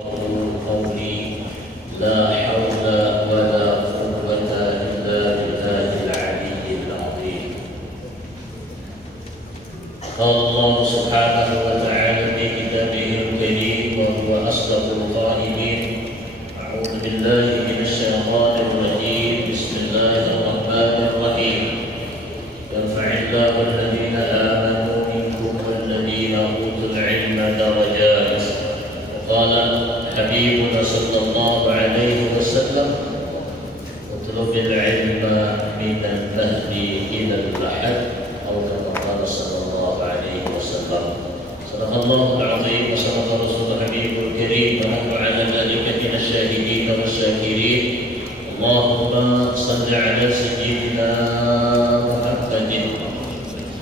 قولي لا حول ولا قوة إلا بالله العلي العظيم. قال الله سبحانه وتعالى في كتابه الكريم وهو أصدق القائلين: أعوذ بالله من الشيطان الرجيم، بسم الله الرحمن الرحيم. يرفع الله الذين آمنوا منكم والذين أوتوا العلم درجات. قال حبيبنا صلى الله عليه وسلم: اطلب العلم من المهد إلى اللحد، أو كما قال صلى الله عليه وسلم. صدق الله العظيم وصدق رسول الحبيب الكريم، ونحن على ذلك من الشاهدين والشاكرين. اللهم صل على سيدنا محمد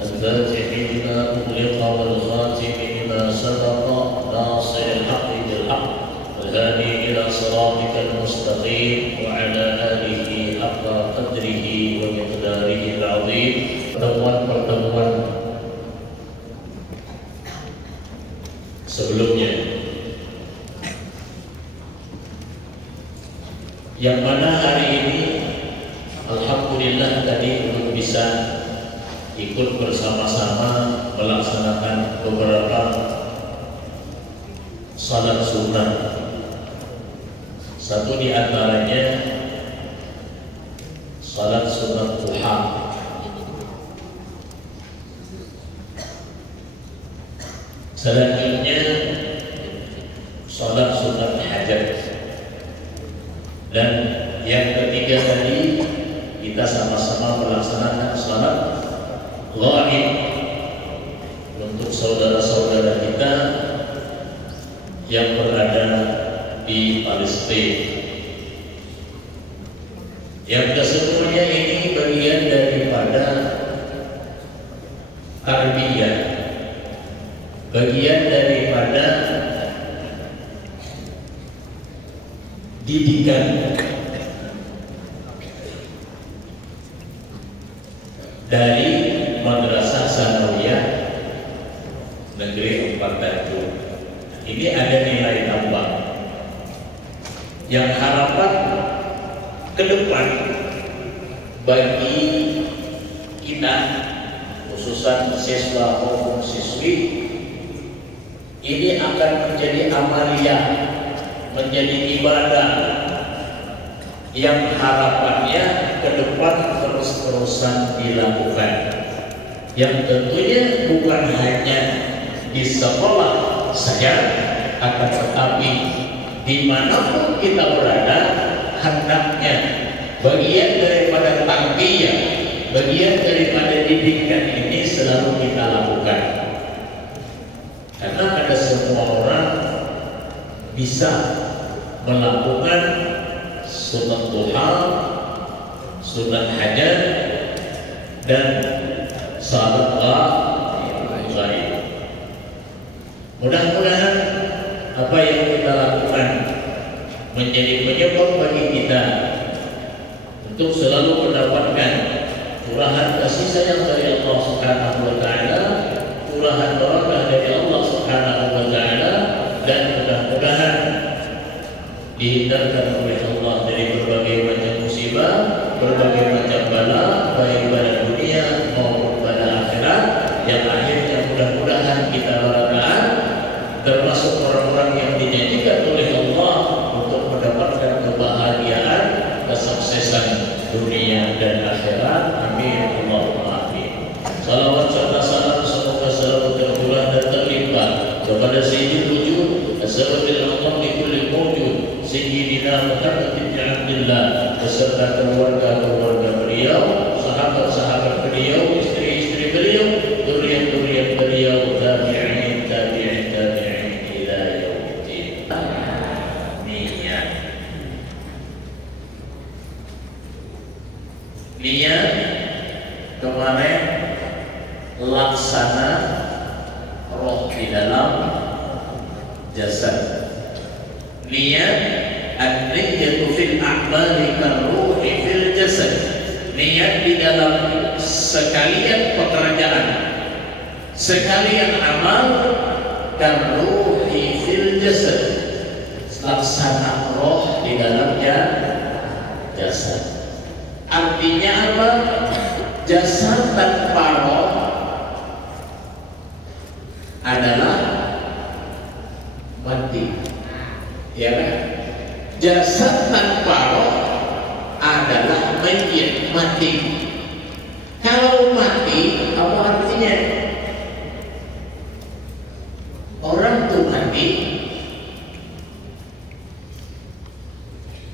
الفاتح لما أغلق والخاتم لما سبق، ناصر الحق بالحق والهادي إلى صراطك المستقيم، وعلى آله حق قدره ومقداره العظيم. Pertemuan sebelumnya, yang mana hari ini alhamdulillah tadi untuk bisa ikut bersama-sama melaksanakan beberapa salat sunnah. Satu di antaranya salat sunnah duha. Selanjutnya salat sunnah hajat. Dan yang ketiga tadi kita sama-sama melaksanakan salat ghaib untuk saudara-saudara kita yang berada di Palestina. Yang kesemuanya ini bagian daripada tarbiyah, bagian daripada didikan dari Madrasah Sanawiyah Negeri 4 Tanjung. Ini ada nilai tambah yang harapan ke depan bagi kita, khususnya siswa maupun siswi, ini akan menjadi amaliyah, menjadi ibadah yang harapannya ke depan terus-terusan dilakukan, yang tentunya bukan hanya di sekolah saja, akan tetapi dimanapun kita berada, hendaknya bagian daripada tarbiyah, bagian daripada didikan ini selalu kita lakukan. Karena ada semua orang bisa melakukan sunat duha, sunat hajat, dan salat ghaib. Mudah-mudahan apa yang kita lakukan menjadi penyebab bagi kita untuk selalu mendapatkan curahan kasih sayang dari Allah Subhanahu wa Ta'ala, curahan barakah dari Allah Subhanahu wa Ta'ala, dan mudah-mudahan dihindarkan oleh Allah dari berbagai macam musibah, berbagai macam bala, baik pada dunia maupun pada akhirat, yang akhirnya mudah-mudahan kita harapkan termasuk orang-orang yang dijanjikan oleh Allah untuk mendapatkan kebahagiaan, kesuksesan dunia dan akhirat. Amin Allahumma amin. Salawat serta salam semoga selalu tercurah dan terlimpah kepada Sayyidul Wujud, As-Sababil Allah di kulli mawjud, Sayyidina Muhammad bin Abdullah, beserta keluarga-keluarga beliau, sahabat-sahabat beliau, istri-istri beliau, zuriat-zuriat beliau, tabi'in ila yaumiddin. Niat kemarin laksana roh di dalam jasad. Niat an-niyatu fil a'mali kan-ruhi fil jasad. Niat di dalam sekalian pekerjaan, sekalian amal, kan-ruhi fil jasad, Artinya apa? Jasad tanpa roh adalah mati. Ya kan? Jasad tanpa roh adalah mayit, mati. Kalau mati, apa artinya? Orang tuh mati,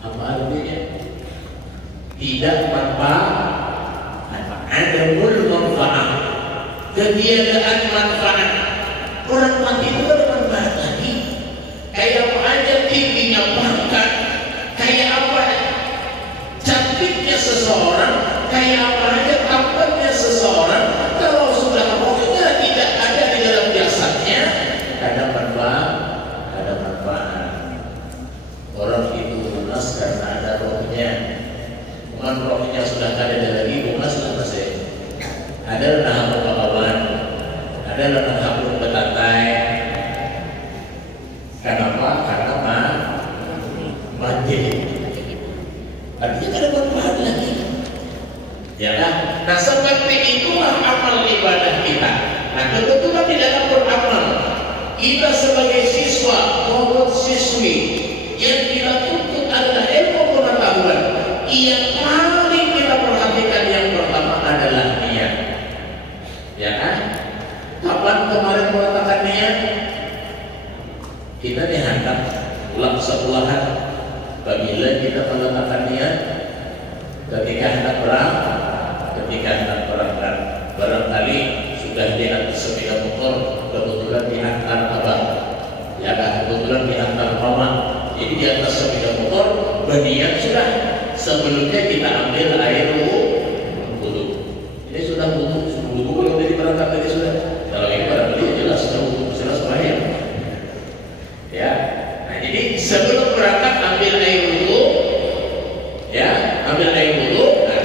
apa artinya? Tidak manfaat, adamul manfaat, ketiadaan manfaat. Orang mati itu ada manfaat lagi. Kayak apa aja tingginya pangkat, kayak apa cantiknya seseorang, kayak apa aja tampannya seseorang, kalau sudah rohnya tidak ada di dalam jasadnya, ada manfaat, ada manfaat. Orang itu lunas karena ada rohnya. Bukan rohnya sudah ada lagi, lunas lah masih. Ada renang kawan, ada renang hapun betantai. Kenapa? Karena mati. Artinya ada manfaat lagi. Ya kan? Nah seperti itulah amal ibadah kita. Nah kebetulan di dalam beramal, kita sebagai siswa maupun siswi yang kita tuntut adalah ilmu pengetahuan. Yang paling kita perhatikan yang pertama adalah niat. Ya kan? Kapan kemarin meletakkan niat? Kita dihantar ulang sekolahan. Apabila kita meletakkan niat ketika hendak berangkat, barangkali sudah di atas sepeda motor, kebetulan diantar abang, ya kan? Kebetulan diantar mama, jadi di atas sepeda motor berniat sudah. Sebelumnya kita ambil air wudu. Ini sudah wudu kalau tadi berangkat tadi sudah. Kalau ini barangkali jelas sudah wudu, jelas bahaya. Ya, nah jadi sebelum berangkat ambil air wudu, ya, ambil air wudu, nah,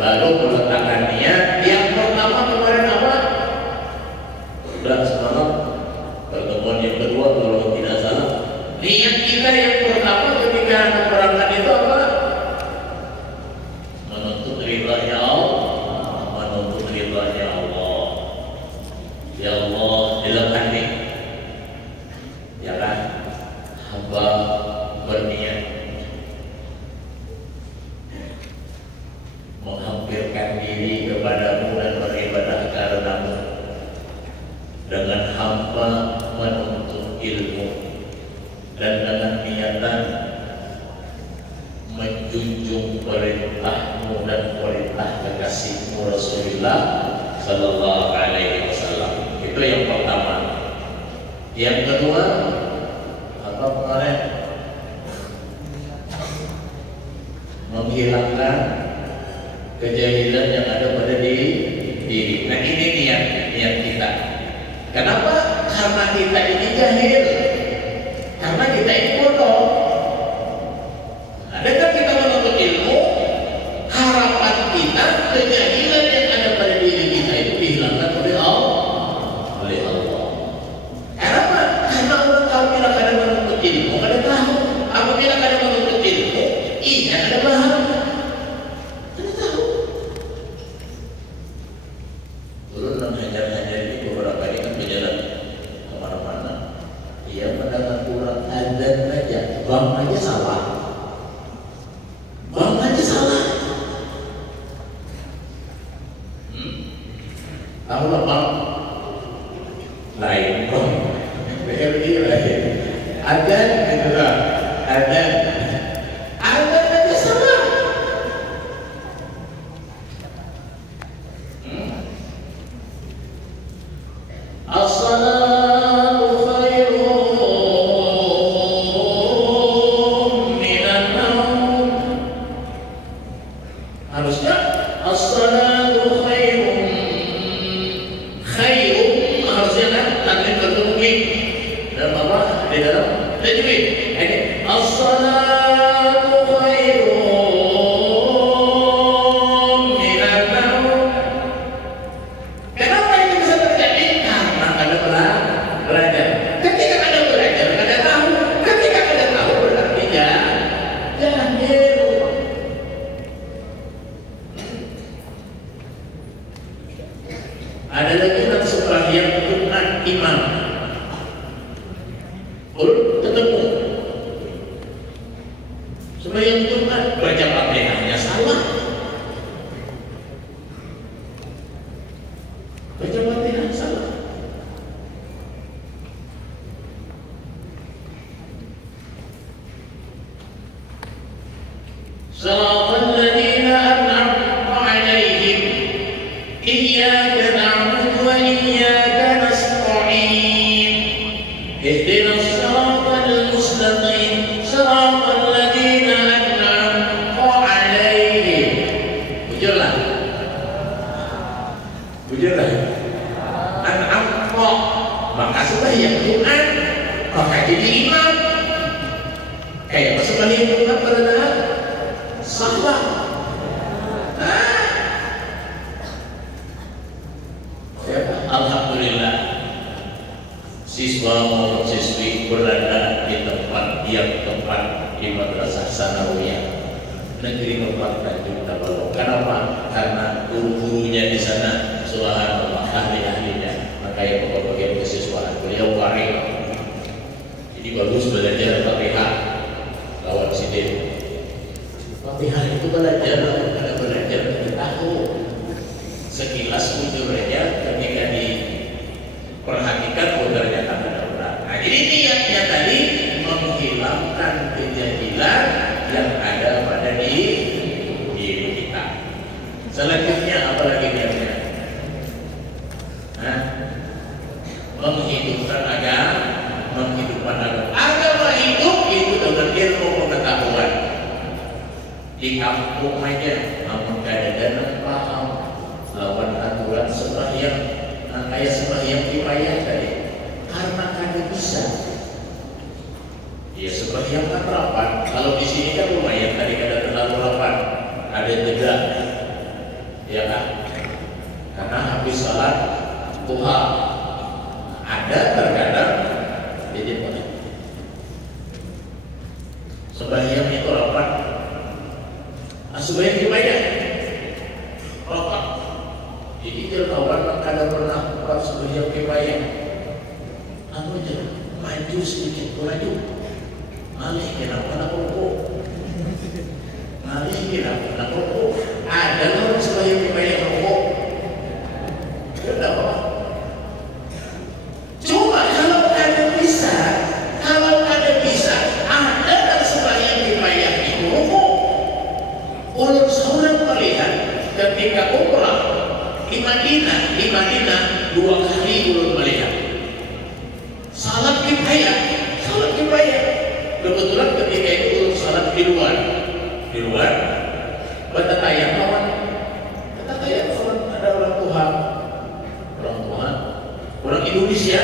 baru meletakkan niat. Yang pertama kemarin apa? Sudah semalam pertemuan yang kedua kalau tidak salah. Niat kita yang pertama ketika berangkat itu apa? Menuntut ridhanya Allah, menuntut ridhanya Allah. Ya Allah, dalam hati, ya kan? Hamba berniat menghampirkan diri kepadamu dan beribadah karenamu, dengan hamba menuntut ilmu dan dengan niatan menjunjung perintahmu dan perintah kekasihmu Rasulullah Sallallahu Alaihi Wasallam. Itu yang pertama. Yang kedua apa kemarin? Menghilangkan kejahilan yang ada pada diri. Nah ini niat kita. Kenapa? Karena kita ini jahil. Karena kita ini bodoh. Adakah kita menuntut ilmu? Harapan kita kejahilan yang ada pada diri kita itu dihilangkan oleh Allah. Kenapa? Karena orang apabila kadang menuntut ilmu, kadang tahu. Apabila kadang menuntut ilmu, iya ada paham. Kadang tahu. Dulu hajar-hajar ini beberapa kali kan berjalan kemana-mana. Ia mendengar kurang adzan aja, bang aja salah. Bang aja salah. Tahu lah bang. Lain bang. BRI lain. Adzan itu lah. Adzan aja salah. As-salatu khairun minan naum. Harusnya as-salatu khairun harusnya kan nanti tertulis dalam apa? Di dalam tajwid. Ini yang Jumat baca Fatihahnya salah. Baca Fatihah salah. Shiratal ladzina an'amta 'alaihim iyyaka na'budu wa iyyaka nasta'in ihdinas siratal mustaqim shiratal ladzina an'amta 'alaihim. Bujurlah an'amta, maka sembahyang Jumat maka jadi imam. Kayak sembahyang Jumat pada salah. Alhamdulillah, siswa maupun siswi berada di tempat yang tepat di Madrasah Sanawiyah Negeri 4 Tanjung Tabalo. Kenapa? Karena guru-gurunya di sana subhanallah ahli-ahlinya. Maka yang bagian kesiswaan beliau waring. Jadi bagus belajar Fatihah lawan sidin. Fatihah itu belajar, ada belajar kita tahu. Sekilas muncul aja ketika diperhatikan ternyata ada berat. Nah, jadi niatnya tadi menghilangkan kejahilan yang ada pada diri kita. Selanjutnya apa lagi niatnya? Menghidupkan agama, menghidupkan agama. Agama hidup itu dengan ilmu pengetahuan. Di kampung aja, namun kadang-kadang paham lawan aturan sembahyang, kayak sembahyang kifayah tadi, karena kada bisa. Ya sembahyang kan rapat. Kalau di sini kan lumayan tadi kada terlalu rapat, ada jeda, ya kan? Karena habis salat duha, ada terkadang jadi sembahyang itu rapat. Sembahyang kifayah rapat. Jadi kawan kada pernah buat sembahyang kifayah. Anu aja maju sedikit maju. Malih kenapa nak rukuk? Malih kenapa nak rukuk? Ada orang sembahyang kifayah rukuk. Kenapa? Cuma kalau ada bisa, ada dan sembahyang kifayah itu rukuk. Ulun seorang melihat ketika umrah di Madinah 2 kali ulun melihat salat kifayah. Kebetulan ketika itu ulun salat di luar bertatayang kawan ada orang Tuhan, orang Indonesia.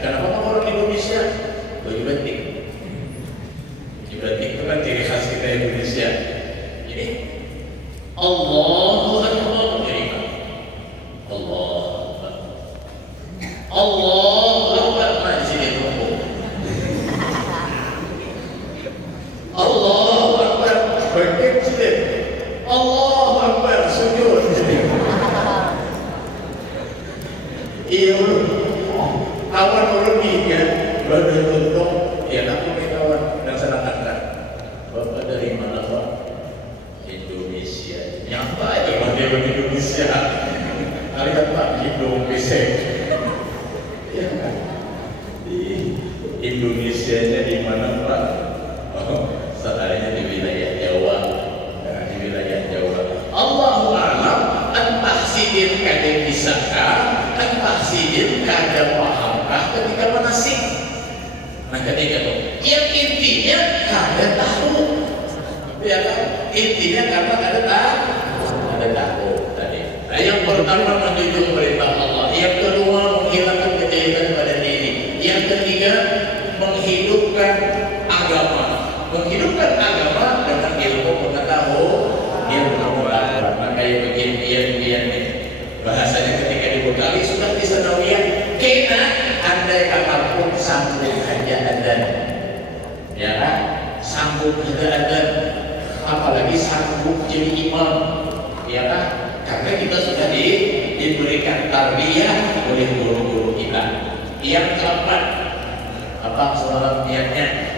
Kenapa orang Indonesia? Baju batik itu kan ciri khas kita Indonesia. Jadi Allahu Akbar, Allahu Akbar, masih rukuk. Allahu Akbar, berkecil. Allahu Akbar, sujud. Iya, kawan ulun kan beruntung ya aku kawan dan sedangkan Bapak dari mana Pak? Indonesia. Nyapa aja Pak dia dari Indonesia. Lihat Pak Indonesia. Ya kan? Di Indonesia-nya di mana Pak? Seadanya di wilayah Jawa. Di wilayah Jawa. Allahu a'lam. Entah sidin kada bisakah, entah sidin kada pahamkah ketika manasik. Nah ketika itu, yang intinya kada tahu, ya kan? Intinya karena kada tahu tadi. Nah, yang pertama menjunjung perintah Allah, yang kedua menghilangkan kejahilan pada diri, yang ketiga menghidupkan agama dengan ilmu pengetahuan. Maka yang begini bahasanya ketika dibekali sudah di Sanawiyah, kena andai apapun sambung aja adzan, ya kan? Sambung aja adzan, apalagi sambung jadi imam, ya kan? Karena kita sudah diberikan tarbiyah oleh guru-guru kita. Yang keempat, apa soal niatnya?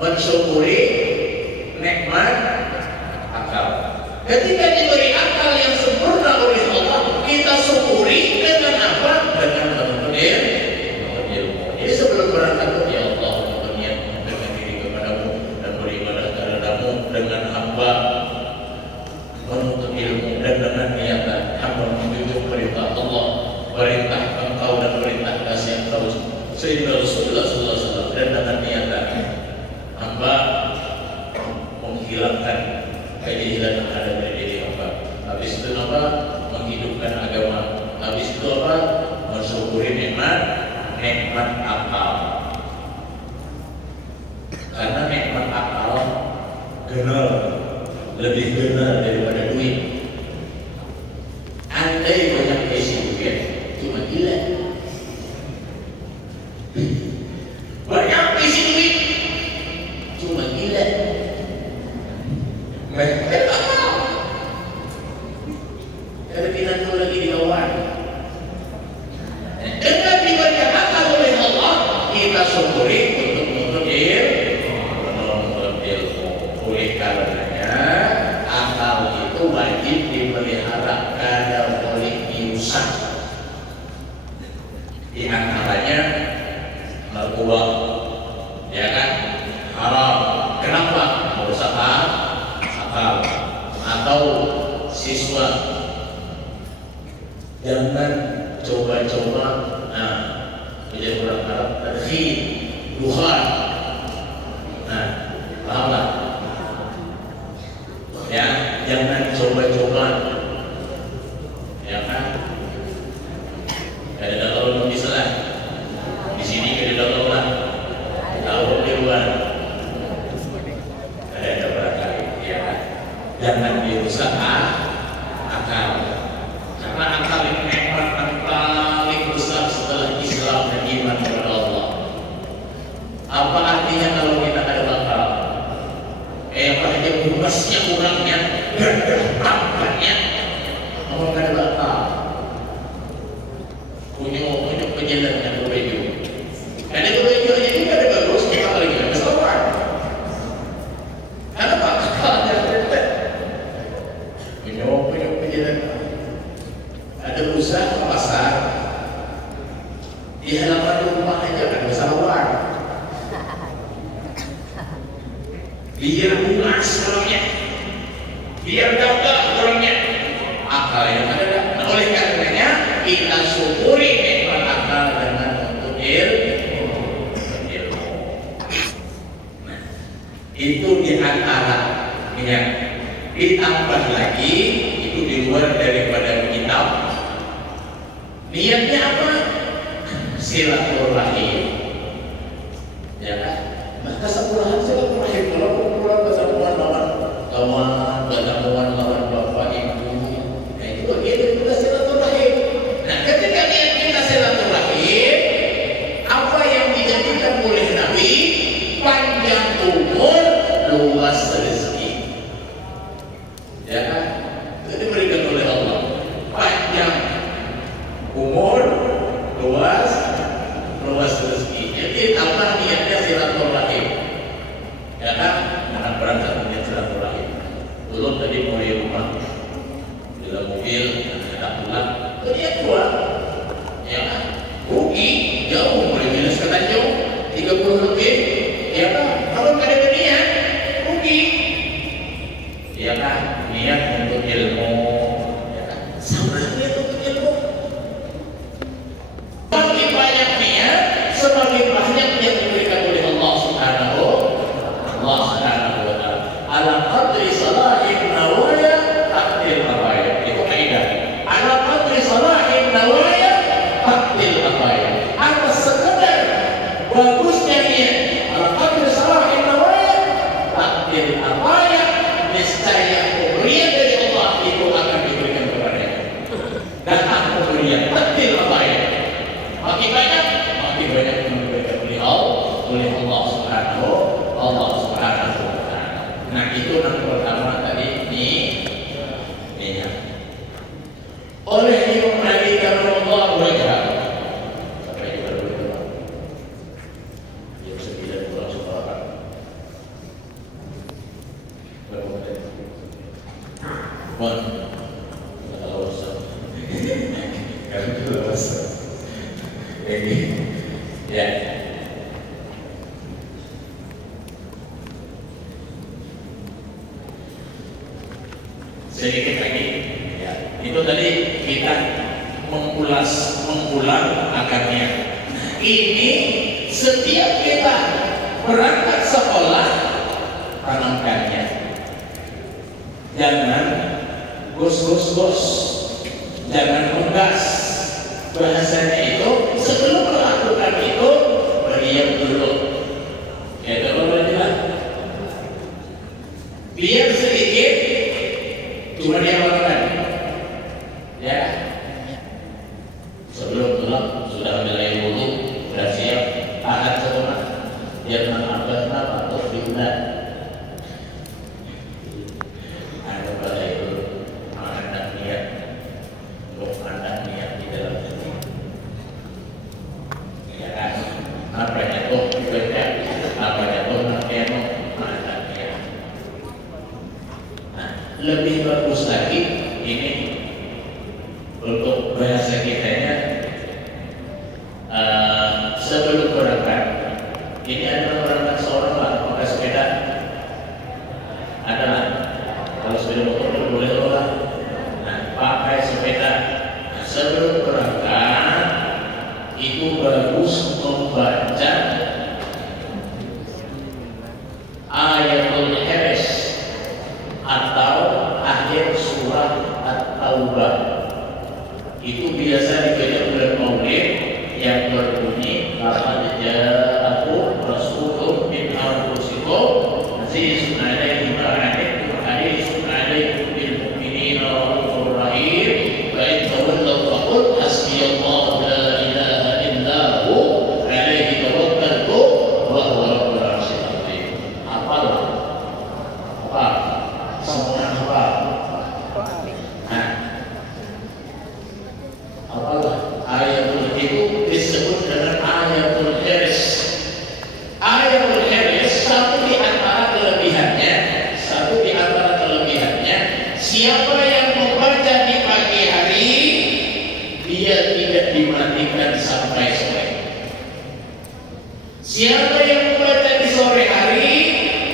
mensyukuri nikmat akal. Ketika diberi akal yang sempurna oleh Allah, kita syukuri dengan apa? Dengan menuntut ilmu. Jadi sebelum berangkat, ya Allah, berniat dengan diri kepadamu dan beribadah kepadamu dengan hamba menuntut ilmu dan dengan niatan hamba menjunjung perintah Allah, perintah engkau dan perintah kasih engkau Sayyidina Rasulullah SAW, dan dengan niatan hamba menghilangkan kejahilan yang ada pada diri hamba. Habis itu apa? Menghidupkan agama. Habis itu apa? Mensyukuri nikmat akal. Karena nikmat akal benar, lebih benar daripada duit. Andai banyak isi duit, cuma gila. Banyak isi duit, cuma gila. Mereka akal. Ada pinatu lagi di kawan. Dengan diberikan akal oleh Allah, kita syukuri untuk menuntut ilmu. Oleh karenanya akal itu wajib dipelihara, kada boleh dirusak. Di antaranya narkoba, ya kan, haram. Kenapa? Merusak akal. Atau siswa, jangan coba-coba menjadi orang Arab tadkhir, dukhan. Pahamlah? Ya, jangan coba-coba, ya kan? Ada dalam di sana, di sini ada dalam lah, tahu di luar, ada barangkali, ya kan? Jangan dirusak akal, karena akal ini nikmat yang paling besar setelah Islam dan iman kepada Allah. Apa artinya kalau kita ada akal? Aja luasnya kurangnya dan bertambahnya orang ada bakal punya penyelenggara yang berbeda. Dan itu bedanya juga ada bagus, kita lagi ada kesalahan. Karena akalnya berbeda. Punya penyelenggara. Ada usaha ke pasar di halaman rumah aja ada kesalahan. Biar lunas orangnya, biar gagah orangnya, akal yang ada. Nah, oleh karenanya kita syukuri nikmat akal dengan untuk ilmu. Nah, itu diantara yang ditambah lagi itu di luar daripada kitab. Niatnya apa? Silaturahim, ya kan? Maka sepuluhan silaturahim kalau pertemuan lawan bapak ibu, nah itu bagian kita silaturahim. Nah, ketika niat kita silaturahim, apa yang dijadikan oleh Nabi? Panjang umur, luas rezeki, ya kan? Itu diberikan oleh Allah. Panjang umur, luas rezeki. Jadi tambah niatnya silaturahim, ya kan? Anak berangkat niat silaturahim. Belum tadi mau di rumah, di dalam mobil, ada pulang, dia keluar, ya kan? Rugi, jauh, mulai minus ke Tanjung, 30 lebih, ya kan? Kalau nggak ada niat, rugi, ya kan? Niat untuk ilmu, ya kan? Sama niat untuk ilmu. Semakin banyak niat, semakin banyak yang diberikan oleh Allah Subhanahu wa Ta'ala. Ala qadri salahin nawaya takdir mabaya. Itu kaidah. Ala qadri salahin nawaya takdir mabaya. Atas sekedar bagusnya niat, ala qadri salahin nawaya takdir mabaya, niscaya pemberian dari Allah itu akan diberikan kepadanya. Datang pemberian takdir mabaya. Makin banyak yang diberikan oleh Allah Subhanahu wa Ta'ala. Nah, itu yang pertama tadi niat. Oleh Imam Ali karramallahu wajhah. Sampai juga dulu. Jam 9 kurang seperempat. Ya. Sedikit lagi, ya. Itu tadi kita mengulang akarnya. Ini setiap kita berangkat sekolah, tanamkannya. Jangan gos, jangan ngegas. Bahasanya itu sebelum melakukan itu berdiam dulu. Ya kalau bilang biar sedikit cuma dia makan. Ya. Sebelum pulang sudah mulai wudu, sudah siap tahan semua. Dia menambah atau diundang. Ada pada itu mengenang niat, mengenang niat di dalam hati. Ya kan? Apa jatuh dibaca, apa jatuh nakemo, mengenang niat. Nah, lebih bagus lagi ini untuk bahasa kitanya. Sebelum berangkat, ini adalah berangkat seorang lah, pakai sepeda, adalah kalau sepeda motor boleh lah. Nah, pakai sepeda. Nah, sebelum berangkat itu bagus membaca ayatul Hirs atau akhir surah At-Taubah. Itu biasa dibaca bulan Maulid yang berbunyi laqad ja'akum rasulun min anfusikum azizun 'alaihi ma 'anittum harisun 'alaikum bil mu'minina raufur rahim wa in tawallaw faqul hasbiyallahu la ilaha illa hu 'alaihi tawakkaltu wa huwa rabbul 'arsyil 'azim. Apalah? Apa? Semua apa? Nah, apalah ayatul itu disebut dengan ayatul Hirs. Ayatul Hirs satu di antara kelebihannya, siapa yang membaca di pagi hari dia tidak dimatikan sampai sore. Siapa yang membaca di sore hari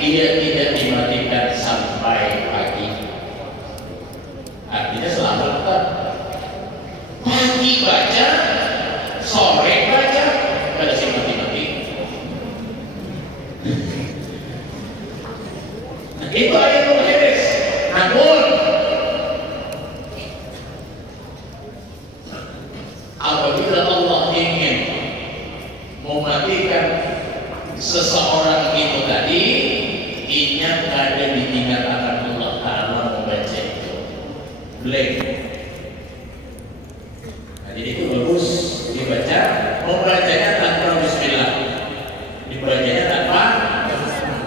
dia tidak dimatikan sampai pagi. Artinya selamat kan? Pagi baca, sore baca, pada si mati-mati. Nah, itu ayatul Hirs. Namun apabila Allah ingin mematikan seseorang itu tadi, ingat ada ditinggalkan Allah Ta'ala membaca itu. Blank. Jadi itu bagus dibaca, membacanya tanpa bismillah, dibacanya tanpa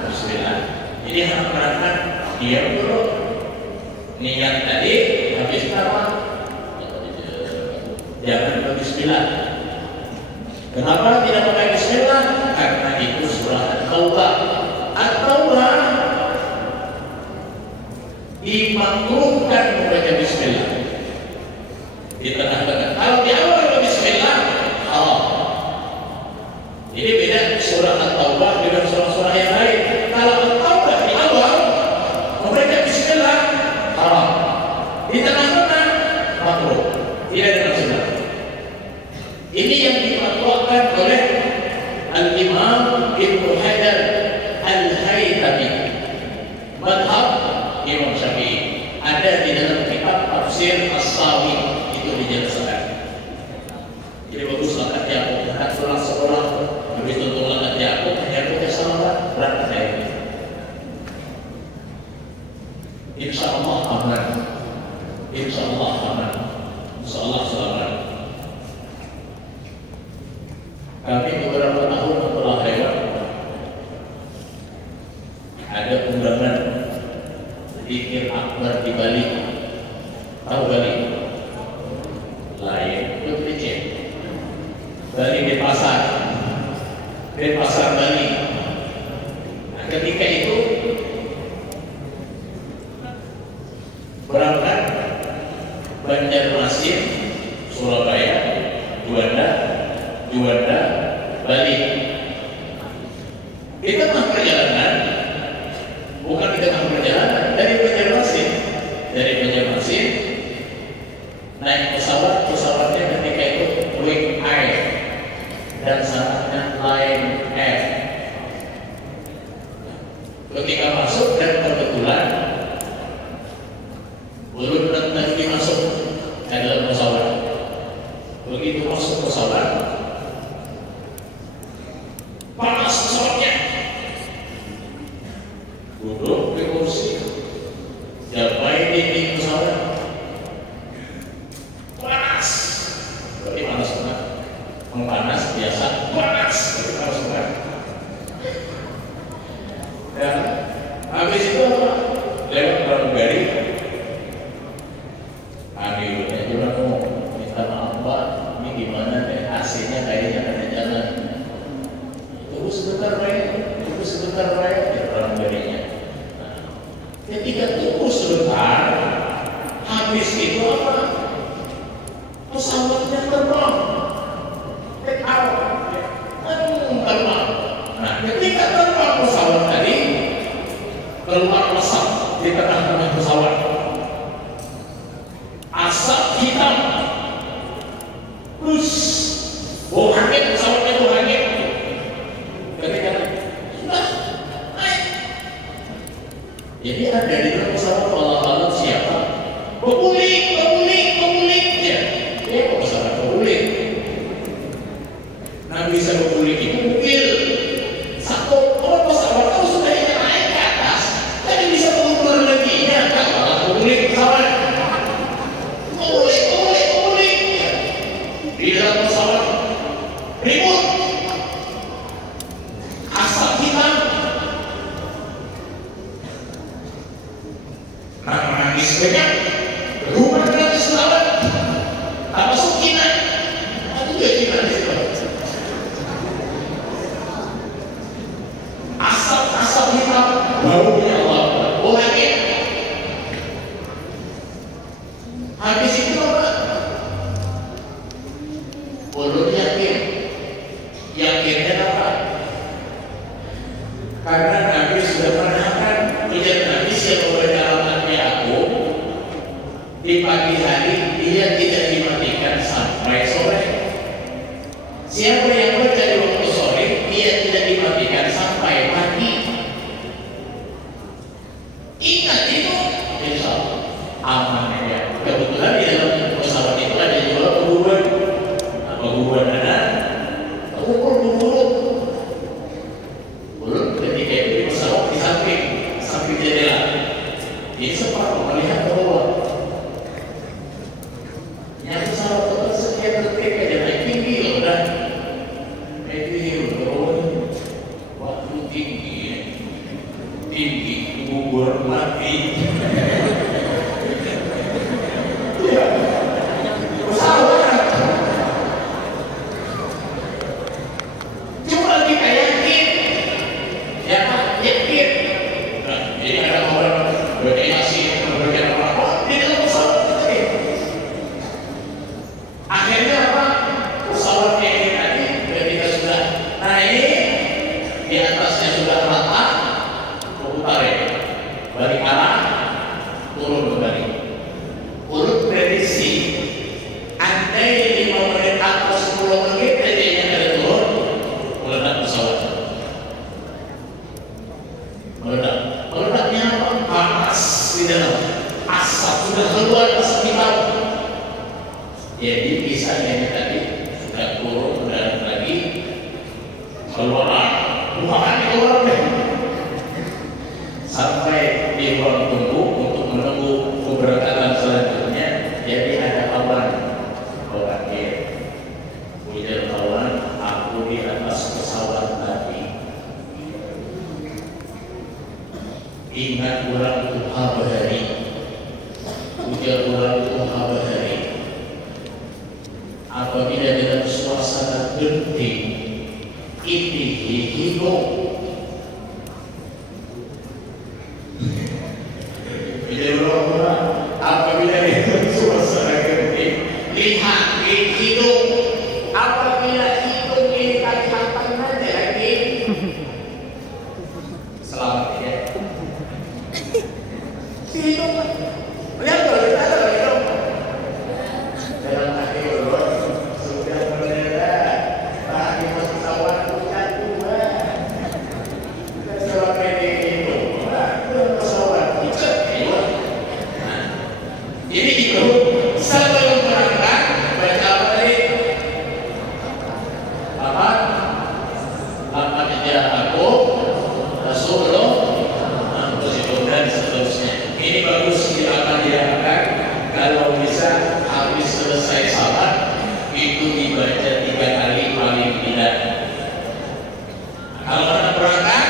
bismillah. Jadi harap-harapkan diam dulu, niat tadi habis apa? Jangan bismillah. Kenapa tidak pakai bismillah? Karena itu surah At-Taubah. At-Taubah dimakruhkan membaca bismillah di tengah-tengah. Kalau di awal bismillah, haram. Ini beda surah At-Taubah dengan surah-surah yang lain. Kalau At-Taubah di awal membaca bismillah, haram. Di tengah-tengah, makruh. Tidak ada sunnah. Ini yang difatwakan oleh Al-Imam Ibnu Hajar Al-Haytami, madhab Imam Syafi'i. Ada di dalam kitab Tafsir As-Sawi. Itu dijelaskan. Jadi bagus langkah Yakub, anak pulang sekolah, habis tuntun langkah Yakub salah berangkat saya. Insya Allah aman, Insya Allah aman, Insya Allah selamat. Kami beberapa tahun setelah lewat ada undangan zikir akbar di Bali. Tahu Bali? Lain itu kecil. Bali di pasar Bali. Nah, ketika itu berangkat Di tengah perjalanan, bukan di tengah perjalanan, dari Banjarmasin, naik pesawatnya ketika itu Wing Air dan sanatnya Lion Air. Ketika masuk dan kebetulan ulun tadi masuk ke dalam pesawat. Begitu masuk pesawat, panas pesawatnya. Duduk di kursi, jabai dinding pesawat, panas. Berarti panas banget. Panas biasa, panas. Berarti panas banget. Ya, habis itu apa? Lewat pramugari. Akhirnya juga mau minta maaf Pak, ini gimana deh AC-nya kayaknya ada jalan. Tunggu sebentar Pak, ya pramugarinya. Nah, ketika tunggu sebentar, habis itu apa? Pesawatnya terbang, take out, terbang. Nah, ketika terbang pesawat tadi keluar asap di tengah-tengah pesawat, asap hitam, terus bau angin, pesawatnya bau angin. Ketika sudah naik, jadi ada di dalam pesawat walau siapa berguling ya, kok pesawat berguling. Nah, bisa berguling itu mobil satu orang pesawat kalau sudah naik ke atas, jadi bisa mengukur lagi ya, kan malah berguling pesawat. Di dalam pesawat ribut, asap hitam, nangis banyak, rumah gratis pesawat, tak masuk Cina, itu dia Cina di situ. Asap hitam, baunya Allah, bau angin. Habis itu apa? Ulun yakinnya apa? Karena Nabi sudah pernah kan, ujar Nabi siapa berjalannya aku di pagi hari dia tidak dimatikan sampai sore. Siapa yang baca di waktu sore dia tidak dimatikan sampai pagi. Ingat itu, insya Allah aman ya. Kebetulan di dalam pesawat itu ada juga pengguruan anak, ulun ketika itu di pesawat di samping jendela, ini sempat melihat ke bawah. Yang pesawat itu sekian detik aja naik tinggi loh, udah naik tinggi loh ke bawah. Waktu tinggi, gugur mati. Ya, pesawat. Jadi kisahnya ini tadi sudah turun dan lagi keluar deh sampai di ruang tunggu untuk menunggu keberangkatan selanjutnya. Jadi ada kawan ujar kawan, aku di atas pesawat tadi ingat orang itu habari, ujar orang itu habari. Apabila dalam suasana genting ini hidup, apabila dalam suasana genting lihat hidup, apabila hidup ini kelihatan aja lagi ja'akum rasulun dan seterusnya. Ini bagus diamalkan kalau bisa habis selesai salat itu dibaca 3 kali paling tidak. Kalau anak berangkat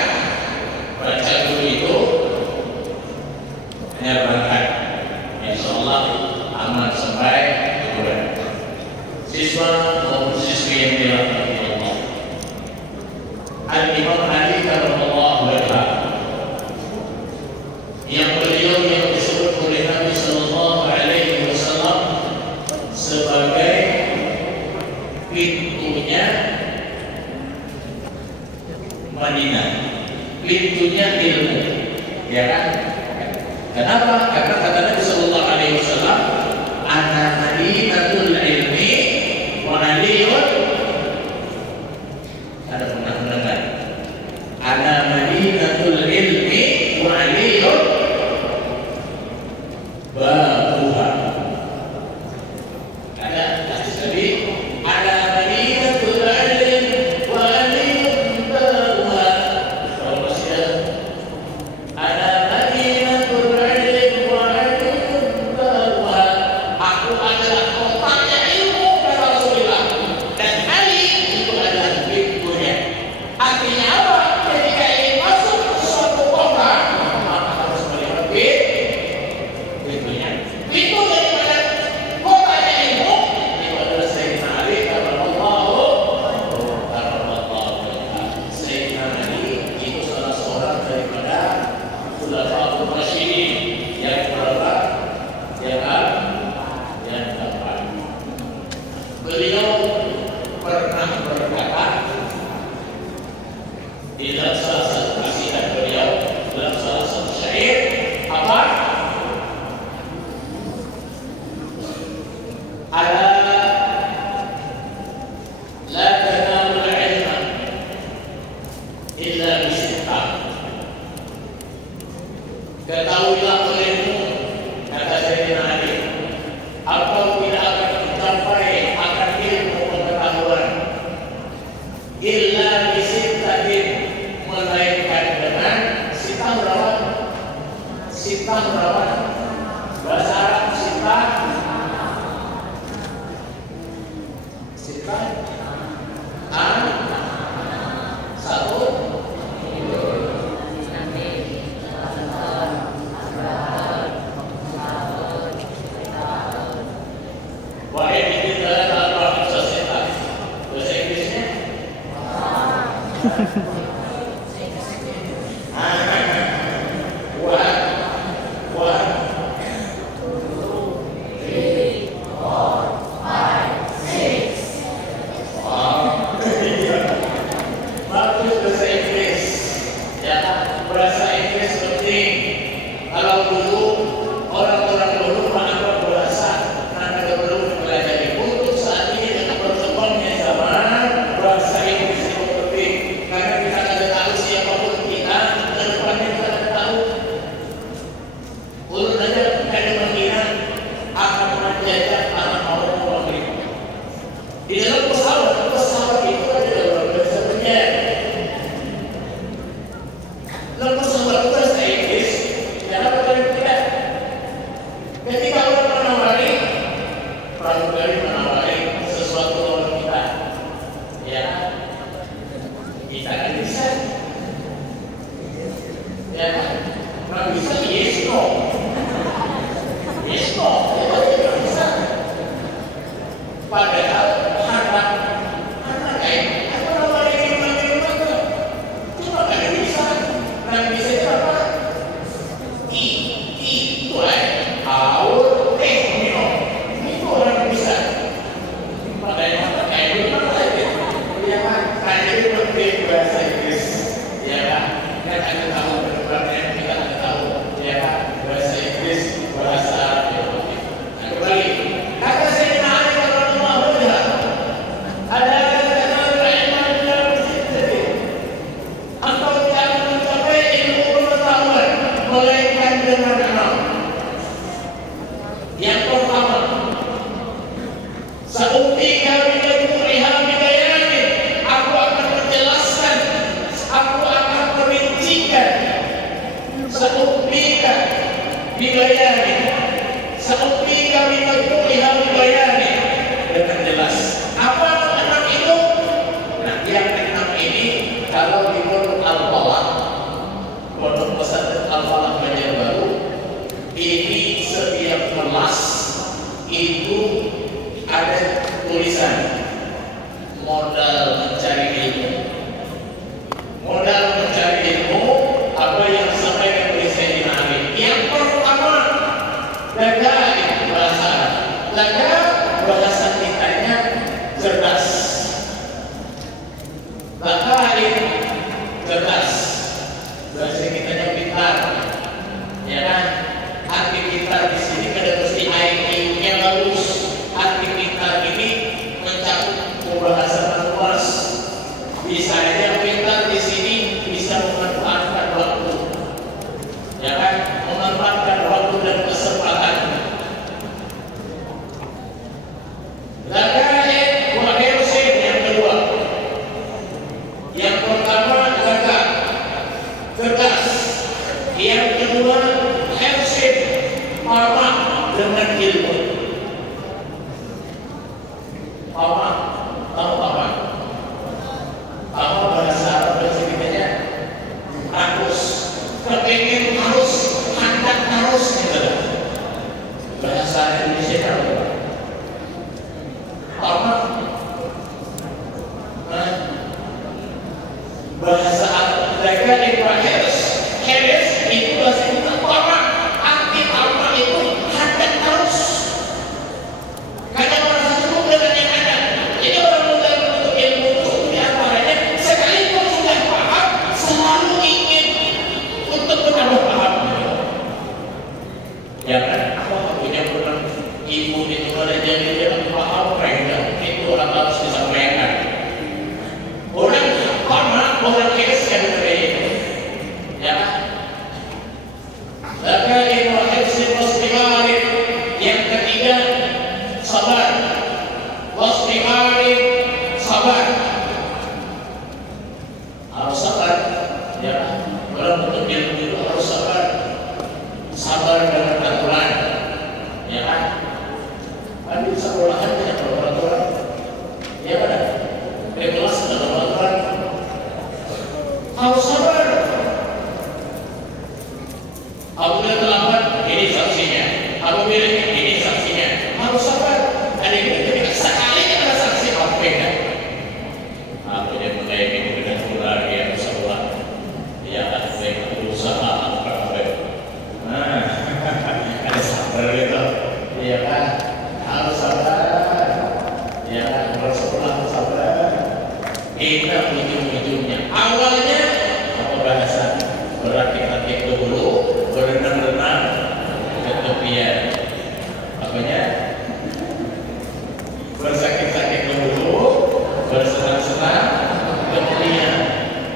baca dulu itu hanya berangkat, insyaallah aman sampai tujuan. Siswa maupun siswi yang dirahmati Allah, Al-Imam Ali radhiyallahu anhu yang beliau yang disebut oleh Nabi Sallallahu Alaihi Wasallam sebagai pintunya Madinah, pintunya ilmu, ya kan? Kenapa? Karena kata Nabi Sallallahu Alaihi Wasallam, ana madinatul ilmi wa aliyun. Ada pernah mendengar? Ana madinatul ilmi wa aliyun babuha. Ada hadis Nabi, ada madinatul ilm wa aliyun babuha. Kalau masih ada madinatul ilm wa aliyun babuha. Aku adalah kotanya ilmu kata Rasulullah, dan Ali itu adalah pintunya. Artinya apa? Ketika ingin masuk ke suatu kota, maka harus melihat pintunya. Pintu daripada kotanya ilmu itu adalah Sayyidina Ali radhiyallahu anhu. Sayyidina Ali itu salah seorang daripada Khulafaur Rasyidin yang berapa? Yang keempat. Beliau pernah berkata di dalam salah satu kasidah beliau, dalam salah satu syair, apa? Ala la tanamul ilma illa bisittah. Ketahuilah olehmu, kata Sayyidina Ali, engkau tidak akan mencapai akan ilmu pengetahuan illa bisittahin, melainkan dengan sitah merawat. Sitah merawat bahasa Arab sitah. Sitah satu wahai bikin dalam apa bisa sitah. Bahasa Inggrisnya bagus bahasa Inggris. Ya, bahasa Inggris penting. Kalau dulu orang-orang dulu menganggap bahasa anak dulu mempelajari. Untuk saat ini dengan berkembangnya zaman, bahasa Inggris itu penting karena kita akan tahu siapapun kita ke depannya, kita akan tahu. Ulun aja ada mengira akan menjajah tanah orang luar negeri. Di dalam pesawat itu ada dalam bahasa penjara. Dalam pesawat itu bahasa Inggris, jangan berkali tidak. Ketika orang menawari, pramugari menawari sesuatu lawan kita, ya kita akan bisa, ya nggak bisa yes no, yes no, kita bisa. Padahal anak kayak apa namanya ini cuma nggak bisa, nggak bisa itu apa? Itu aur minum itu orang bisa. Padahal kayak gimana lagi? Ya kan, kayak itu penting bahasa Inggris, ya kan? Kita akan tahu berbagai kita akan tahu, ya kan? Bahasa Inggris, bahasa Arab yang penting. Nah, kembali kata Sayyidina Ali radhiyallahu anhu, ada kata-kata iman dalam situ. Engkau tidak akan mencapai ilmu pengetahuan melainkan dengan enam. Yang pertama, seutika bidayah bidayah, aku akan menjelaskan kedua, headset Mama dengan ilmu. Mama, tahu apa? Mama bahasa Arab bahasa harus, kepengen harus, hendak harus gitu. Bahasa Indonesia apa? Mama, bahasa Arab mereka itu harus itu bahasa kita Mama. Ya kan, aku punya pernah ibu itu ada jadi dia paham mereka itu orang harus disampaikan. Orang karena orang kes yang berbeda, ya kan? Maka ilmu hifz muslimin yang ketiga sabar, muslimin sabar, harus sabar, ya kan? Orang untuk ilmu itu harus sabar. Sabar dengan aturan, ya kan? Kan di sekolahan banyak peraturan, ya kan? Di kelas ada peraturan, harus sabar. Apabila terlambat, ini sanksinya. Apabila ini sanksinya, harus sabar. Ada yang ketika sekali ada sanksi apa ya? Aku yang mulai ini dengan ular yang sekolah, ya kan? Saya berusaha ada sabar gitu, ya kan? Harus sabar, ya kan? Harus sabar. Kita ujung-ujungnya, awalnya apa bahasa? Berakit-akit dulu, berenang-renang ke tepian. Apanya? Bersakit-sakit dulu, bersenang-senang ke tepian.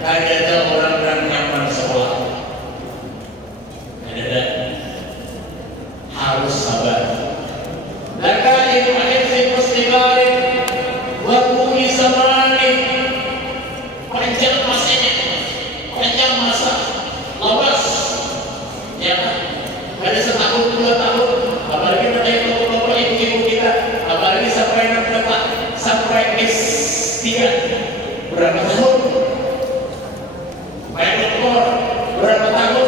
Ada orang yang nyaman sekolah. Harus sabar. Laka itu ahli muslimin wa kuni zamani, panjang masanya, panjang masa, lawas, ya kan? Ada setahun 2 tahun, apalagi ada bapak ibu kita, apalagi sampai S3 berapa tahun? Main dokter berapa tahun?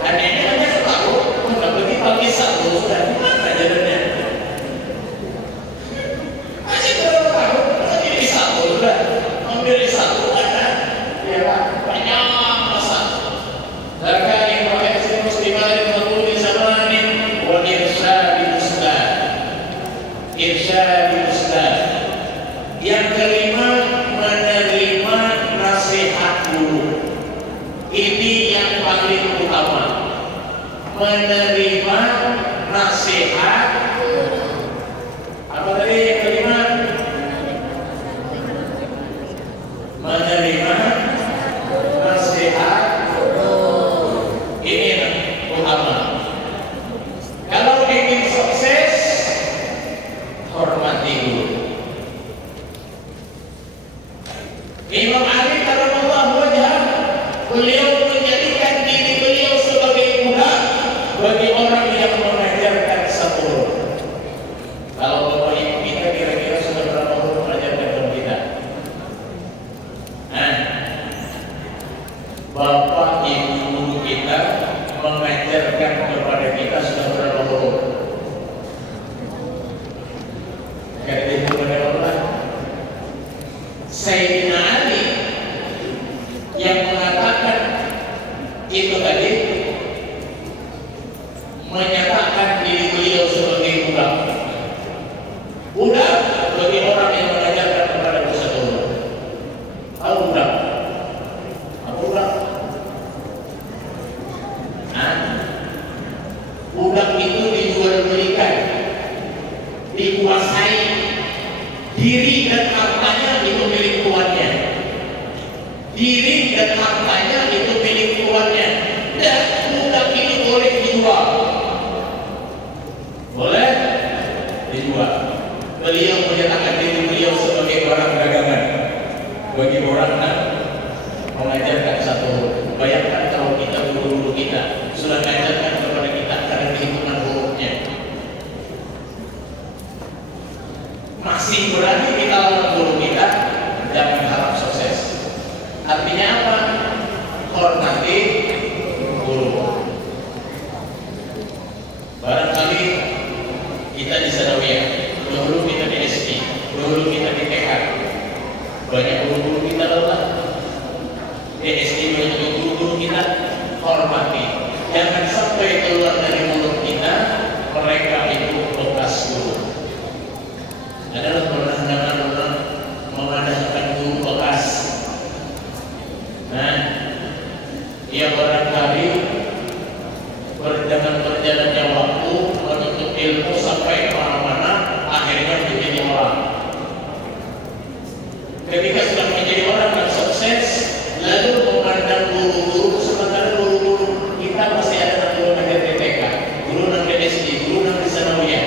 Adanya hanya setahun, nggak begitu bisa lulus dan mana jadinya? Masih berapa tahun? Masih bisa lulus dan ambil satu ada, ya banyak masa. Laka yang menghafal muslimin menghuni zamanin wa irsyadil ustaz. Irsyadil ustaz. Yang kelima, menerima nasihat guru. Ini yang paling utama. Menerima nasihat. Apa tadi yang kelima? Menerima nasihat. Ini yang utama. Kalau ingin sukses, hormati guru. Imam Ali karramallahu wajhah, beliau menjadikan diri beliau sebagai budak bagi orang yang mengajarkan satu. Kalau bapak ibu kita kira-kira sudah berapa tahun mengajarkan kita? Bapak ibu guru kita mengajarkan kepada kita sudah berapa tahun? Kata ibu kepada Allah, Sayyidina Ali yang mengatakan itu tadi, menyatakan diri beliau sebagai budak. Budak bagi orang yang mengajarkan kepada dosa Allah. Tahu budak? Apa budak? Budak itu dijual-belikan, dikuasai, diri dan hartanya itu milik tuannya. Diri dan hartanya itu milik tuannya. Dan budak ini boleh dijual. Boleh dijual. Beliau menyatakan diri beliau sebagai barang dagangan bagi orang mengajarkan satu. Bayangkan kalau kita guru-guru kita sudah mengajarkan hormati guru. Barangkali kita di Sanawiyah, dulu kita di SD, dulu kita di TK, banyak guru-guru kita lelah. Di SD banyak guru-guru kita hormati. Jangan sampai keluar dari mulut kita mereka itu bekas guru. Adalah pernah mengadakan guru bekas. Nah, ia barangkali dengan berjalannya waktu menuntut ilmu sampai kemana-mana, akhirnya menjadi orang. Ketika sudah menjadi orang yang sukses, lalu memandang guru-guru, sementara guru-guru kita masih ada guru negeri TK, guru negeri SD, guru negeri Sanawiyah.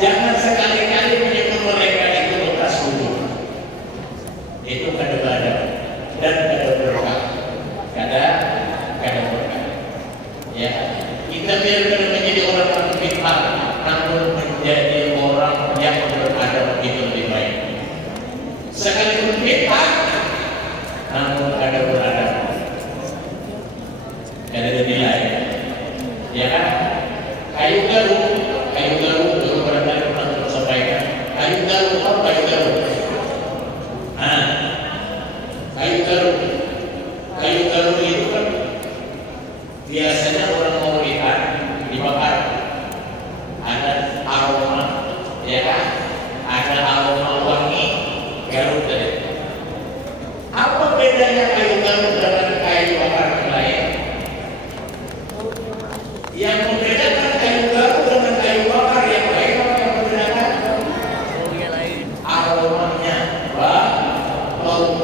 Jangan sekali-kali menyebut mereka itu bekas guru. Itu kadang-kadang dan kadang-kadang berkah. Ya, kita biarkan menjadi orang yang pintar, namun menjadi orang yang beradab itu lebih baik. Sekalipun pintar, namun ada beradab, ada nilai. Ya kan? Kayu garu dulu barangkali pernah sampaikan. Kayu garu apa kayu garu? Nah, kayu garu itu kan biasanya orang mau lihat dibakar, ada aroma, ya kan? Ada aroma wangi garu tadi. Apa bedanya kayu garu dengan kayu bakar yang lain? Yang membedakan kayu garu dengan kayu bakar yang lain, apa yang membedakan? Aromanya,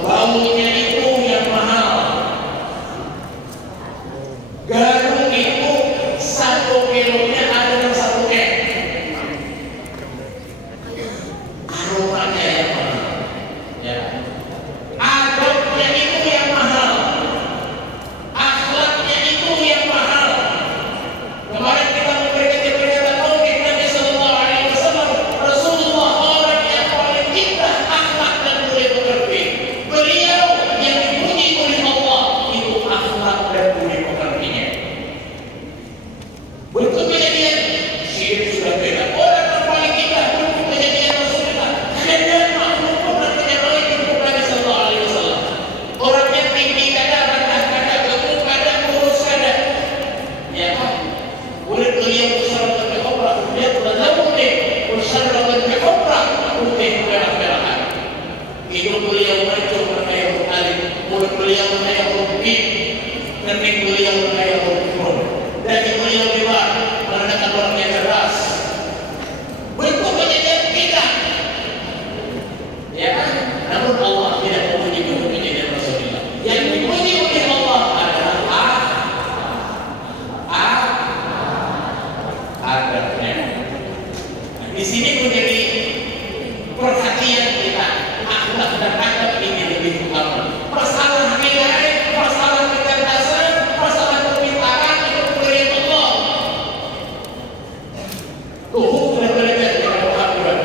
baunya itu yang mahal. Garu itu 1 kilonya ada yang 1 ek. Aromanya yang mahal. Ya. Adabnya itu yang mahal. Akhlaknya itu yang mahal. Kemarin kita memberikan peringatan Maulid Nabi Sallallahu Alaihi Wasallam. Rasulullah orang yang paling indah akhlak dan budi pekerti. Beliau yang dipuji oleh Allah itu akhlak dan budi pekertinya. Bentuk kejadian syirik sudah beda. Orang yang paling indah bentuk kejadian Rasulullah. Kejadian makhluk pernah menyertai bentuk Nabi Sallallahu Alaihi Wasallam. Orang yang tinggi kadang rendah kadang gemuk kadang kurus kadang. Ya kan? Kulit beliau besar dan berkobrah, dia berlalu besar dan berkobrah, putih merah-merahan. Hidung beliau mancung kayak bertali, mulut beliau kayak berpip, kening beliau kayak berpun, daging beliau lebar, menandakan orangnya keras. Bentuk kejadian kita, ya kan? Namun Allah tidak memuji bentuk kejadian Rasulullah. Yang dipuji oleh Allah adalah adabnya. Di sini menjadi perhatian kita, akhlak dan adab ini lebih utama. Masalah nilai, masalah kecerdasan, masalah kepintaran itu pemberian Allah. Tuh, sudah belajar dengan Al-Quran.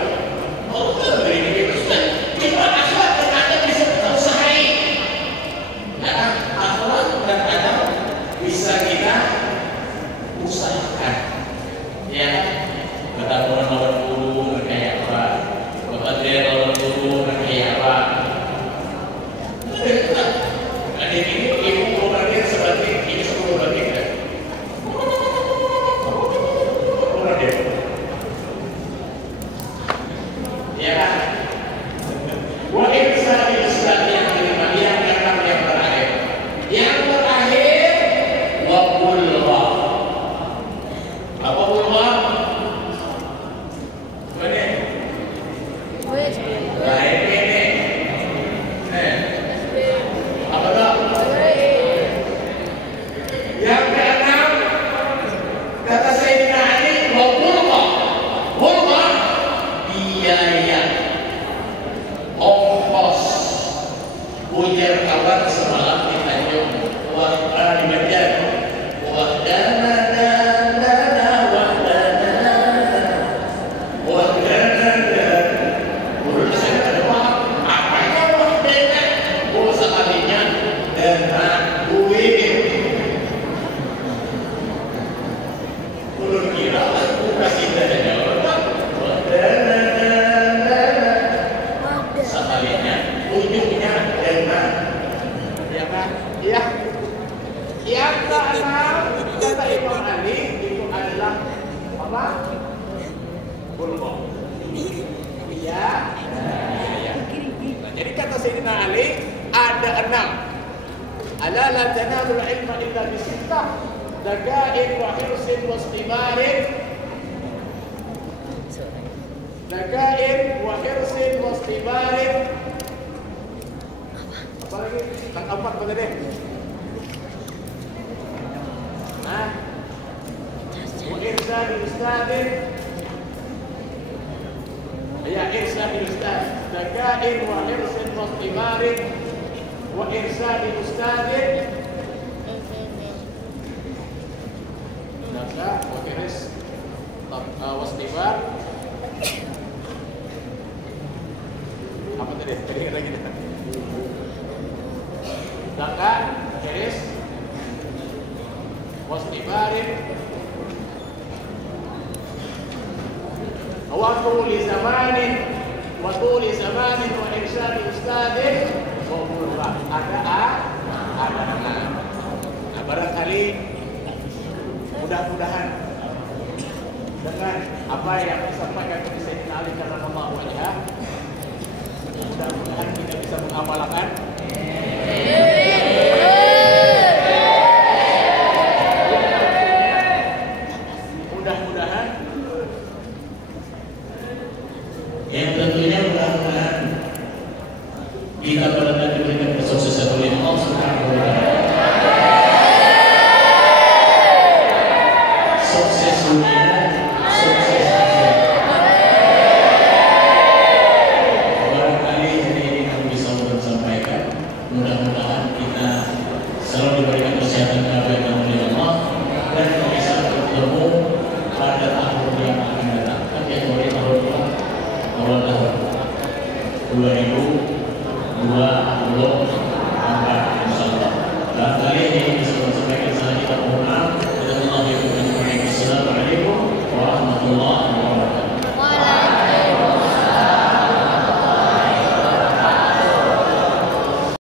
Allah sudah beri ini Ustaz. Cuma akhlak dan adab bisa kita usahain. Ya, akhlak dan adab bisa kita usahakan. Ya, kata orang lawan guru kayak apa? Bapak dia lawan guru kayak apa? Ada ini ibu program sebatik ini 10 batik kan? Orang dia, ya kan? Wahai Islam yang kelima, yang keenam, yang terakhir. Yang terakhir, waqullah. Apa Allah? Yang keenam kata Imam Ali itu adalah apa? Bulgha. Iya. Nah, jadi kata Sayyidina Ali ada 6. Ala la tanalul ilma illa bisittah. Dagain wa hirsin wa istibarin. Dagain wa hirsin wa istibarin. Apa lagi? Tang 4 apa tadi? Nah, wa irsadi ustadin. Ya irsadi ustad. Dagain wa hirsin wa istibarin. Wa irsadi ustadin. Nasa wa hirs wastibar. Apa tadi? Tadi lagi dah. Daka, hirs, wastibarin, watuli zamanin, wa irsyadi ustadin, wa bulgha. Ada 6. Nah, barangkali mudah-mudahan dengan apa yang disampaikan oleh Sayyidina Ali radhiyallahu anhu, mudah-mudahan kita bisa mengamalkan. Mudah-mudahan yang tentunya mudah-mudahan kita benar-benar diberikan kesuksesan oleh Allah Subhanahu wa Ta'ala. Sukses dunia, sukses akhirat. Barangkali hari ini kami bisa sampaikan. Mudah-mudahan kita selalu diberikan kesehatan keabadian oleh Allah dan bisa bertemu pada tahun yang akan datang. Tapi yang tahun 2000